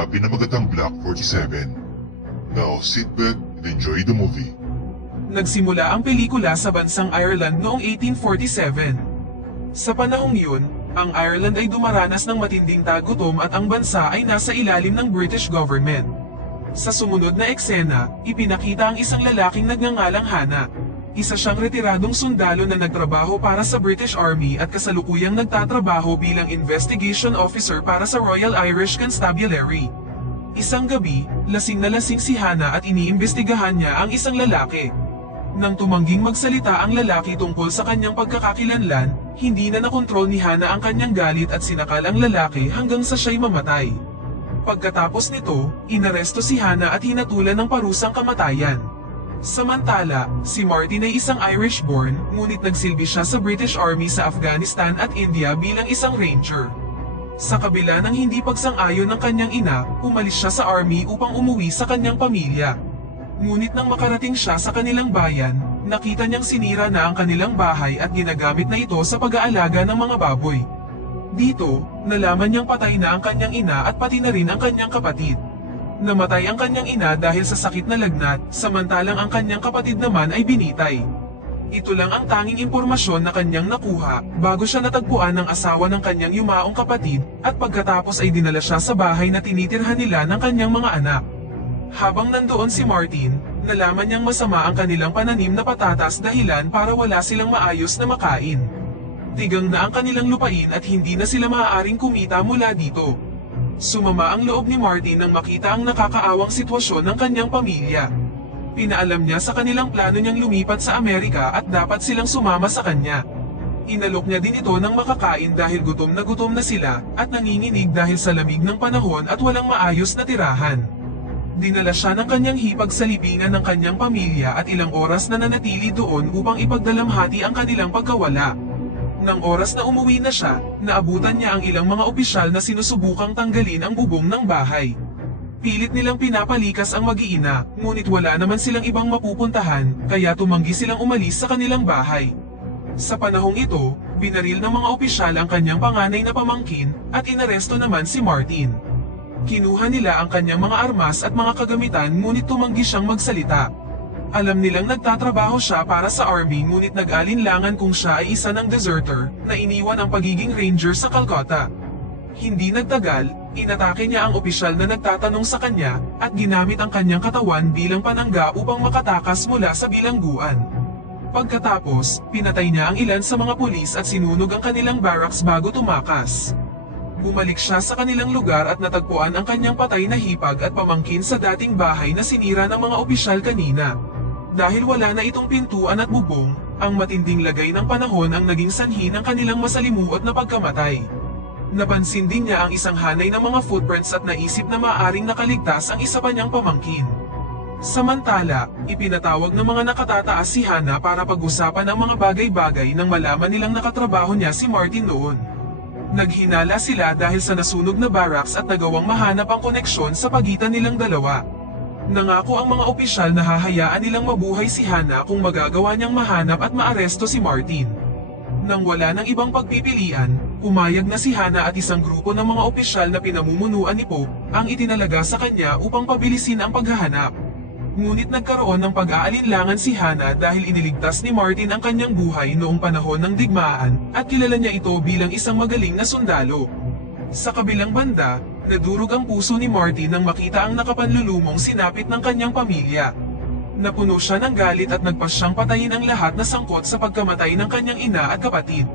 sa pinamagatang Block 47. Now sit back and enjoy the movie. Nagsimula ang pelikula sa bansang Ireland noong 1847. Sa panahong yun, ang Ireland ay dumaranas ng matinding tagutom at ang bansa ay nasa ilalim ng British government. Sa sumunod na eksena, ipinakita ang isang lalaking nagngangalang Hannah. Isa siyang retiradong sundalo na nagtrabaho para sa British Army at kasalukuyang nagtatrabaho bilang investigation officer para sa Royal Irish Constabulary. Isang gabi, lasing na lasing si Hannah at iniimbestigahan niya ang isang lalaki. Nang tumangging magsalita ang lalaki tungkol sa kanyang pagkakakilanlan, hindi na nakontrol ni Hannah ang kanyang galit at sinakal ang lalaki hanggang sa siya'y mamatay. Pagkatapos nito, inaresto si Hannah at hinatulan ng parusang kamatayan. Samantala, si Martin ay isang Irish-born, ngunit nagsilbi siya sa British Army sa Afghanistan at India bilang isang ranger. Sa kabila ng hindi pagsang-ayon ng kanyang ina, umalis siya sa army upang umuwi sa kanyang pamilya. Ngunit nang makarating siya sa kanilang bayan, nakita niyang sinira na ang kanilang bahay at ginagamit na ito sa pag-aalaga ng mga baboy. Dito, nalaman niyang patay na ang kanyang ina at pati na rin ang kanyang kapatid. Namatay ang kanyang ina dahil sa sakit na lagnat, samantalang ang kanyang kapatid naman ay binitay. Ito lang ang tanging impormasyon na kanyang nakuha bago siya natagpuan ng asawa ng kanyang yumaong kapatid at pagkatapos ay dinala siya sa bahay na tinitirhan nila ng kanyang mga anak. Habang nandoon si Martin, nalaman niyang masama ang kanilang pananim na patatas dahilan para wala silang maayos na makain. Tigang na ang kanilang lupain at hindi na sila maaaring kumita mula dito. Sumama ang loob ni Martin nang makita ang nakakaawang sitwasyon ng kanyang pamilya. Pinaalam niya sa kanilang plano niyang lumipat sa Amerika at dapat silang sumama sa kanya. Inalok niya din ito ng makakain dahil gutom na sila at nanginginig dahil sa lamig ng panahon at walang maayos na tirahan. Dinala siya ng kanyang hipag sa libingan ng kanyang pamilya at ilang oras na nanatili doon upang ipagdalamhati ang kanilang pagkawala. Nang oras na umuwi na siya, naabutan niya ang ilang mga opisyal na sinusubukang tanggalin ang bubong ng bahay. Pilit nilang pinapalikas ang mag-iina, ngunit wala naman silang ibang mapupuntahan, kaya tumanggi silang umalis sa kanilang bahay. Sa panahong ito, binaril ng mga opisyal ang kanyang panganay na pamangkin at inaresto naman si Martin. Kinuha nila ang kanyang mga armas at mga kagamitan ngunit tumanggi siyang magsalita. Alam nilang nagtatrabaho siya para sa army ngunit nag-alinlangan kung siya ay isa ng deserter na iniwan ang pagiging ranger sa Calcutta. Hindi nagtagal, inatake niya ang opisyal na nagtatanong sa kanya at ginamit ang kanyang katawan bilang panangga upang makatakas mula sa bilangguan. Pagkatapos, pinatay niya ang ilan sa mga pulis at sinunog ang kanilang barracks bago tumakas. Bumalik siya sa kanilang lugar at natagpuan ang kanyang patay na hipag at pamangkin sa dating bahay na sinira ng mga opisyal kanina. Dahil wala na itong pintuan at bubong, ang matinding lagay ng panahon ang naging sanhi ng kanilang masalimuot na pagkamatay. Napansin din niya ang isang hanay ng mga footprints at naisip na maaaring nakaligtas ang isa pa niyang pamangkin. Samantala, ipinatawag ng mga nakatataas si Hannah para pag-usapan ang mga bagay-bagay nang malaman nilang nakatrabaho niya si Martin noon. Naghinala sila dahil sa nasunog na barracks at nagawang mahanap ang koneksyon sa pagitan nilang dalawa. Nangako ang mga opisyal na hahayaan nilang mabuhay si Hannah kung magagawa niyang mahanap at maaresto si Martin. Nang wala ng ibang pagpipilian, pumayag na si Hannah at isang grupo ng mga opisyal na pinamumunuan ni Pope ang itinalaga sa kanya upang pabilisin ang paghahanap. Ngunit nagkaroon ng pag-aalinlangan si Hannah dahil iniligtas ni Martin ang kanyang buhay noong panahon ng digmaan at kilala niya ito bilang isang magaling na sundalo. Sa kabilang banda, nadurog ang puso ni Martin nang makita ang nakapanlulumong sinapit ng kanyang pamilya. Napuno siya ng galit at nagpasyang patayin ang lahat na sangkot sa pagkamatay ng kanyang ina at kapatid.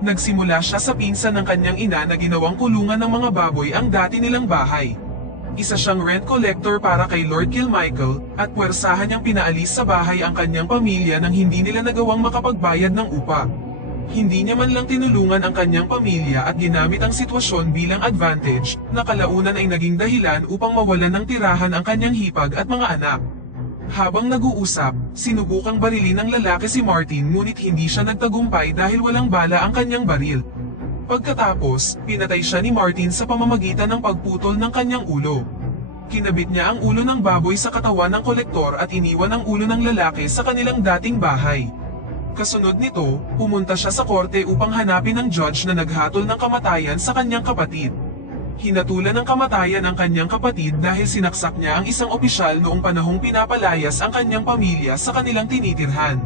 Nagsimula siya sa pinsan ng kanyang ina na ginawang kulungan ng mga baboy ang dati nilang bahay. Isa siyang rent collector para kay Lord Kilmichael at puwersahan niyang pinaalis sa bahay ang kanyang pamilya nang hindi nila nagawang makapagbayad ng upa. Hindi niya man lang tinulungan ang kanyang pamilya at ginamit ang sitwasyon bilang advantage na kalaunan ay naging dahilan upang mawalan ng tirahan ang kanyang hipag at mga anak. Habang nag-uusap, sinubukang barilin ng lalaki si Martin ngunit hindi siya nagtagumpay dahil walang bala ang kanyang baril. Pagkatapos, pinatay siya ni Martin sa pamamagitan ng pagputol ng kanyang ulo. Kinabit niya ang ulo ng baboy sa katawan ng kolektor at iniwan ang ulo ng lalaki sa kanilang dating bahay. Kasunod nito, pumunta siya sa korte upang hanapin ang judge na naghatol ng kamatayan sa kanyang kapatid. Hinatulan ng kamatayan ang kanyang kapatid dahil sinaksak niya ang isang opisyal noong panahong pinapalayas ang kanyang pamilya sa kanilang tinitirhan.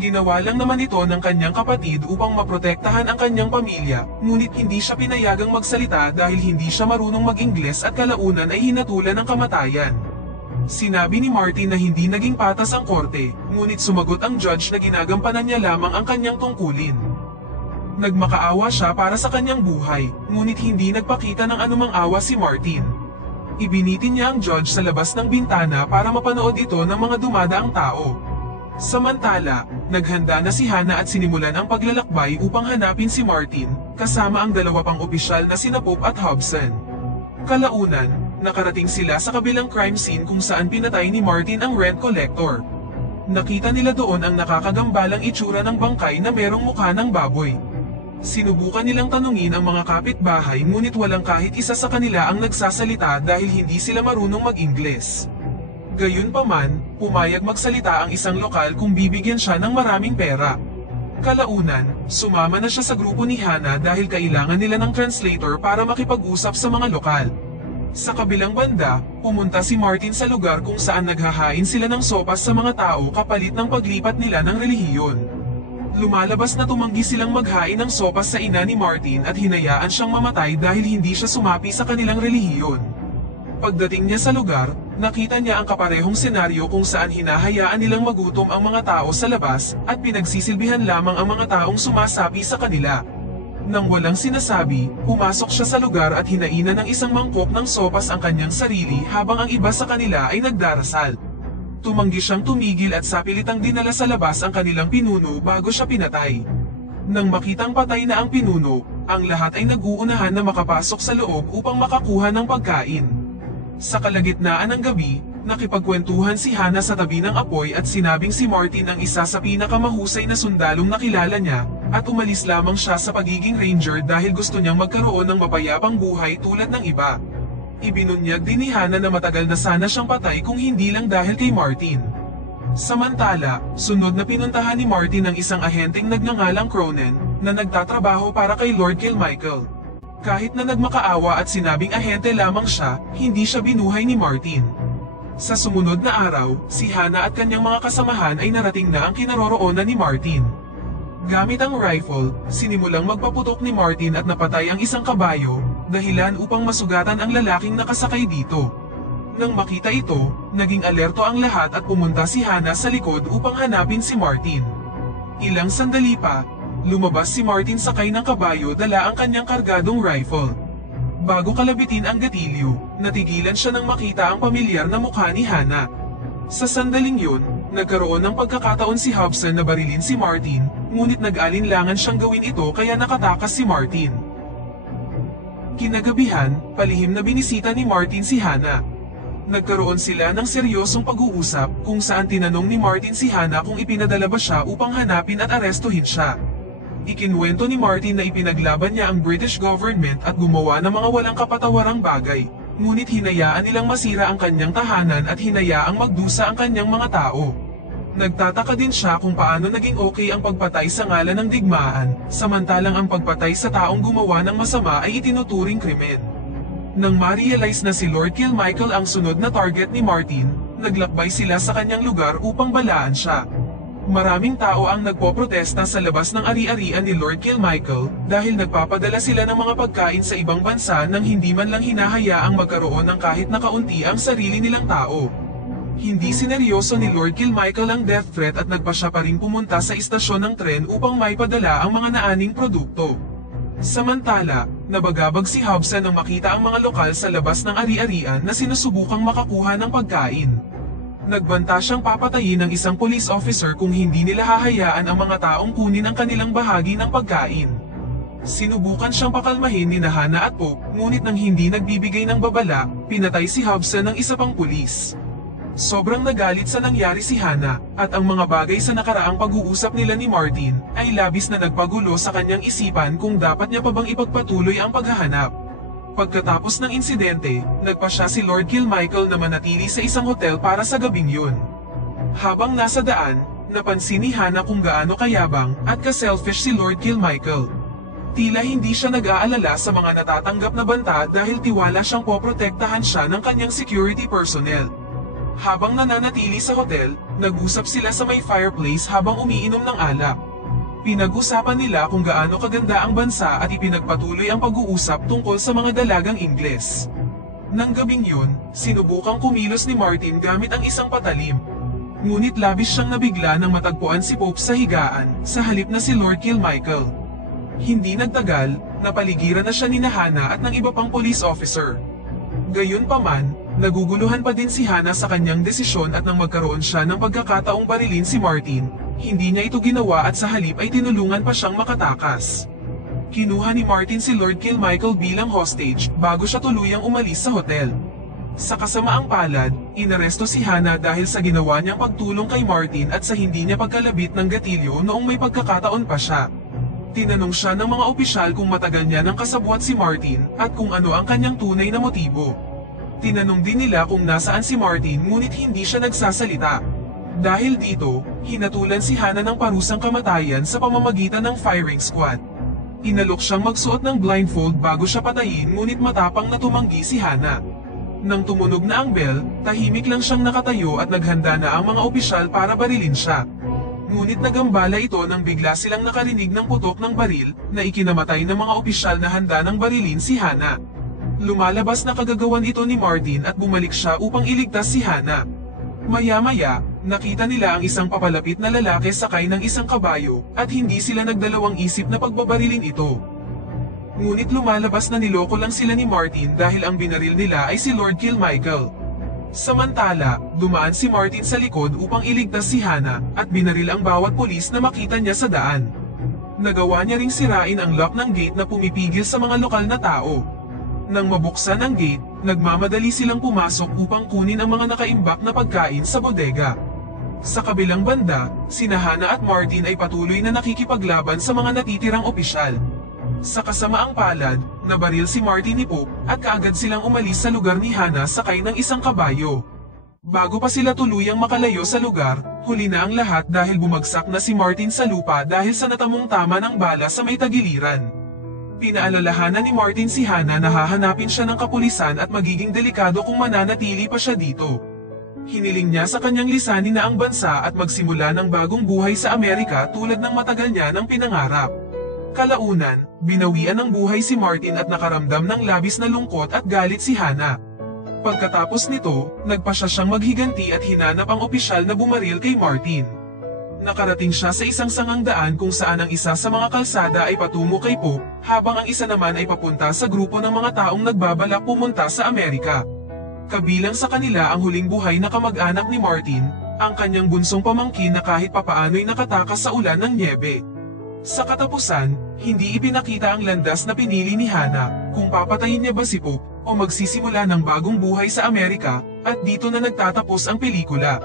Ginawa lang naman ito ng kanyang kapatid upang maprotektahan ang kanyang pamilya, ngunit hindi siya pinayagang magsalita dahil hindi siya marunong mag-Ingles at kalaunan ay hinatulan ng kamatayan. Sinabi ni Martin na hindi naging patas ang korte, ngunit sumagot ang judge na ginagampanan niya lamang ang kanyang tungkulin. Nagmakaawa siya para sa kanyang buhay, ngunit hindi nagpakita ng anumang awa si Martin. Ibinitin niya ang judge sa labas ng bintana para mapanood ito ng mga dumadaang tao. Samantala, naghanda na si Hannah at sinimulan ang paglalakbay upang hanapin si Martin, kasama ang dalawa pang opisyal na sina Pope at Hobson. Kalaunan, nakarating sila sa kabilang crime scene kung saan pinatay ni Martin ang rent collector. Nakita nila doon ang nakakagambalang itsura ng bangkay na merong mukha ng baboy. Sinubukan nilang tanungin ang mga kapitbahay ngunit walang kahit isa sa kanila ang nagsasalita dahil hindi sila marunong mag-Ingles. Gayunpaman, pumayag magsalita ang isang lokal kung bibigyan siya ng maraming pera. Kalaunan, sumama na siya sa grupo ni Hannah dahil kailangan nila ng translator para makipag-usap sa mga lokal. Sa kabilang banda, pumunta si Martin sa lugar kung saan naghahain sila ng sopas sa mga tao kapalit ng paglipat nila ng relihiyon. Lumalabas na tumanggi silang maghain ng sopas sa ina ni Martin at hinayaan siyang mamatay dahil hindi siya sumapi sa kanilang relihiyon. Pagdating niya sa lugar, nakita niya ang kaparehong senaryo kung saan hinahayaan nilang magutom ang mga tao sa labas at pinagsisilbihan lamang ang mga taong sumasapi sa kanila. Nang walang sinasabi, pumasok siya sa lugar at hinainan ng isang mangkok ng sopas ang kanyang sarili habang ang iba sa kanila ay nagdarasal. Tumanggi siyang tumigil at sapilitang dinala sa labas ang kanilang pinuno bago siya pinatay. Nang makitang patay na ang pinuno, ang lahat ay nag-uunahan na makapasok sa loob upang makakuha ng pagkain. Sa kalagitnaan ng gabi, nakipagkwentuhan si Hannah sa tabi ng apoy at sinabing si Martin ang isa sa pinakamahusay na sundalong nakilala niya, at umalis lamang siya sa pagiging ranger dahil gusto niyang magkaroon ng mapayapang buhay tulad ng iba. Ibinunyag din ni Hannah na matagal na sana siyang patay kung hindi lang dahil kay Martin. Samantala, sunod na pinuntahan ni Martin ang isang ahenteng nagngangalang Cronin, na nagtatrabaho para kay Lord Kilmichael. Kahit na nagmakaawa at sinabing ahente lamang siya, hindi siya binuhay ni Martin. Sa sumunod na araw, si Hannah at kanyang mga kasamahan ay narating na ang kinaroroonan ni Martin. Gamit ang rifle, sinimulang magpaputok ni Martin at napatay ang isang kabayo, dahilan upang masugatan ang lalaking nakasakay dito. Nang makita ito, naging alerto ang lahat at pumunta si Hannah sa likod upang hanapin si Martin. Ilang sandali pa, lumabas si Martin sakay ng kabayo dala ang kanyang kargadong rifle. Bago kalabitin ang gatilyo, natigilan siya nang makita ang pamilyar na mukha ni Hannah. Sa sandaling yun, nagkaroon ng pagkakataon si Hobson na barilin si Martin, ngunit nag-alinlangan siyang gawin ito kaya nakatakas si Martin. Kinagabihan, palihim na binisita ni Martin si Hannah. Nagkaroon sila ng seryosong pag-uusap kung saan tinanong ni Martin si Hannah kung ipinadala ba siya upang hanapin at arestuhin siya. Ikinwento ni Martin na ipinaglaban niya ang British government at gumawa ng mga walang kapatawarang bagay, ngunit hinayaan nilang masira ang kanyang tahanan at hinayaang magdusa ang kanyang mga tao. Nagtataka din siya kung paano naging okay ang pagpatay sa ngalan ng digmaan, samantalang ang pagpatay sa taong gumawa ng masama ay itinuturing krimen. Nang ma-realize na si Lord Kilmichael ang sunod na target ni Martin, naglakbay sila sa kanyang lugar upang balaan siya. Maraming tao ang nagpoprotesta sa labas ng ari-arian ni Lord Kilmichael dahil nagpapadala sila ng mga pagkain sa ibang bansa nang hindi man lang hinahayaang magkaroon ng kahit na kaunti ang sarili nilang tao. Hindi sineryoso ni Lord Kilmichael ang death threat at nagpa siya pa ring pumunta sa istasyon ng tren upang maipadala ang mga naaning produkto. Samantala, nabagabag si Hobson nang makita ang mga lokal sa labas ng ari-arian na sinusubukang makakuha ng pagkain. Nagbanta siyang papatayin ng isang police officer kung hindi nila hahayaan ang mga taong kunin ang kanilang bahagi ng pagkain. Sinubukan siyang pakalmahin ni Hannah at Pope, ngunit nang hindi nagbibigay ng babala, pinatay si Hobson ng isa pang pulis. Sobrang nagalit sa nangyari si Hannah, at ang mga bagay sa nakaraang pag-uusap nila ni Martin ay labis na nagpagulo sa kanyang isipan kung dapat niya pa bang ipagpatuloy ang paghahanap. Pagkatapos ng insidente, nagpa siya si Lord Kilmichael na manatili sa isang hotel para sa gabing yun. Habang nasa daan, napansin ni Hannah kung gaano kayabang at ka-selfish si Lord Kilmichael. Tila hindi siya nag-aalala sa mga natatanggap na banta dahil tiwala siyang poprotektahan siya ng kanyang security personnel. Habang nananatili sa hotel, nag-usap sila sa may fireplace habang umiinom ng alak. Pinag-usapan nila kung gaano kaganda ang bansa at ipinagpatuloy ang pag-uusap tungkol sa mga dalagang Ingles. Nang gabing yun, sinubukang kumilos ni Martin gamit ang isang patalim. Ngunit labis siyang nabigla nang matagpuan si Pope sa higaan, sa halip na si Lord Kilmichael. Hindi nagtagal, napaligiran na siya ni Hannah at ng iba pang police officer. Gayunpaman, naguguluhan pa din si Hannah sa kanyang desisyon at nang magkaroon siya ng pagkakataong barilin si Martin, hindi niya ito ginawa at sa halip ay tinulungan pa siyang makatakas. Kinuha ni Martin si Lord Kilmichael bilang hostage bago siya tuluyang umalis sa hotel. Sa kasamaang palad, inaresto si Hannah dahil sa ginawa niyang pagtulong kay Martin at sa hindi niya pagkalabit ng gatilyo noong may pagkakataon pa siya. Tinanong siya ng mga opisyal kung matagal niya nang kasabwat si Martin at kung ano ang kanyang tunay na motibo. Tinanong din nila kung nasaan si Martin ngunit hindi siya nagsasalita. Dahil dito, hinatulan si Hannah ng parusang kamatayan sa pamamagitan ng firing squad. Inalok siyang magsuot ng blindfold bago siya patayin ngunit matapang na tumanggi si Hannah. Nang tumunog na ang bell, tahimik lang siyang nakatayo at naghanda na ang mga opisyal para barilin siya. Ngunit nagambala ito nang bigla silang nakarinig ng putok ng baril na ikinamatay ng mga opisyal na handa ng barilin si Hannah. Lumalabas na kagagawan ito ni Martin at bumalik siya upang iligtas si Hannah. Maya-maya, nakita nila ang isang papalapit na lalaki sakay ng isang kabayo at hindi sila nagdalawang isip na pagbabarilin ito. Ngunit lumalabas na niloko lang sila ni Martin dahil ang binaril nila ay si Lord Kilmichael. Samantala, dumaan si Martin sa likod upang iligtas si Hannah at binaril ang bawat pulis na makita niya sa daan. Nagawa niya ring sirain ang lock ng gate na pumipigil sa mga lokal na tao. Nang mabuksan ang gate, nagmamadali silang pumasok upang kunin ang mga nakaimbak na pagkain sa bodega. Sa kabilang banda, sina Hannah at Martin ay patuloy na nakikipaglaban sa mga natitirang opisyal. Sa kasamaang palad, nabaril si Martin ni Pope at kaagad silang umalis sa lugar ni Hannah sakay ng isang kabayo. Bago pa sila tuluyang makalayo sa lugar, huli na ang lahat dahil bumagsak na si Martin sa lupa dahil sa natamong tama ng bala sa may tagiliran. Pinaalalahanan ni Martin si Hannah na hahanapin siya ng kapulisan at magiging delikado kung mananatili pa siya dito. Hiniling niya sa kanyang lisanin na ang bansa at magsimula ng bagong buhay sa Amerika tulad ng matagal niya ng pinangarap. Kalaunan, binawian ng buhay si Martin at nakaramdam ng labis na lungkot at galit si Hannah. Pagkatapos nito, nagpasya siyang maghiganti at hinanap ang opisyal na bumaril kay Martin. Nakarating siya sa isang sangang daan kung saan ang isa sa mga kalsada ay patungo kay Pope, habang ang isa naman ay papunta sa grupo ng mga taong nagbabalak pumunta sa Amerika. Kabilang sa kanila ang huling buhay na kamag-anak ni Martin, ang kanyang bunsong pamangkin na kahit papaano'y nakatakas sa ulan ng nyebe. Sa katapusan, hindi ipinakita ang landas na pinili ni Hannah, kung papatayin niya ba si Pope o magsisimula ng bagong buhay sa Amerika, at dito na nagtatapos ang pelikula.